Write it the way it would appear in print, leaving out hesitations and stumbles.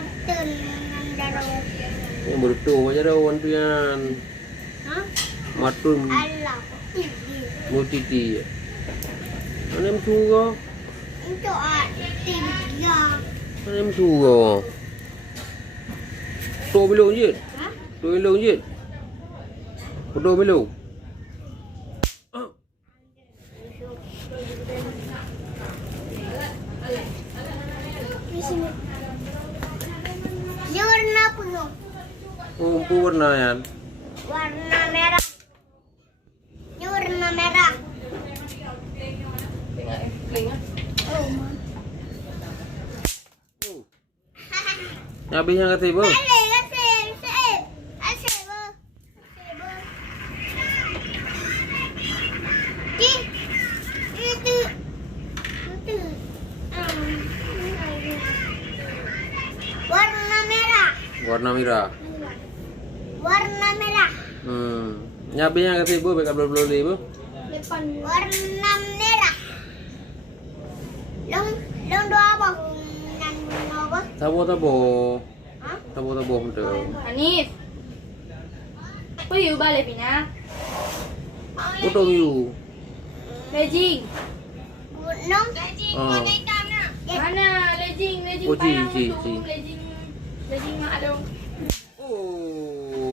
Kapten Nandaro. Yang bertuah aja dah orang tu yang Hah? matum Alah. mutiti. Mana yang tua? Itu tiga. Mana yang tua? Tu belum je. Hah? Tu belum je. Tu belum. Di sini. Dia warna apa tu? Oh, warna yan. Warna merah. Dia warna merah. Oh, Habis yang kata ibu. Warna merah. Warna merah. Warna merah. Nyabi yang kata ibu, backup belum ibu. Warna merah. Long doa apa? Nan apa? Tabo. Hah? Tabo betul. Anis. Kau you balik pina? Potong you. Lejing. Gunung. Ah. Mana lejing Oh, payang ji. tu. Lejing mak adong.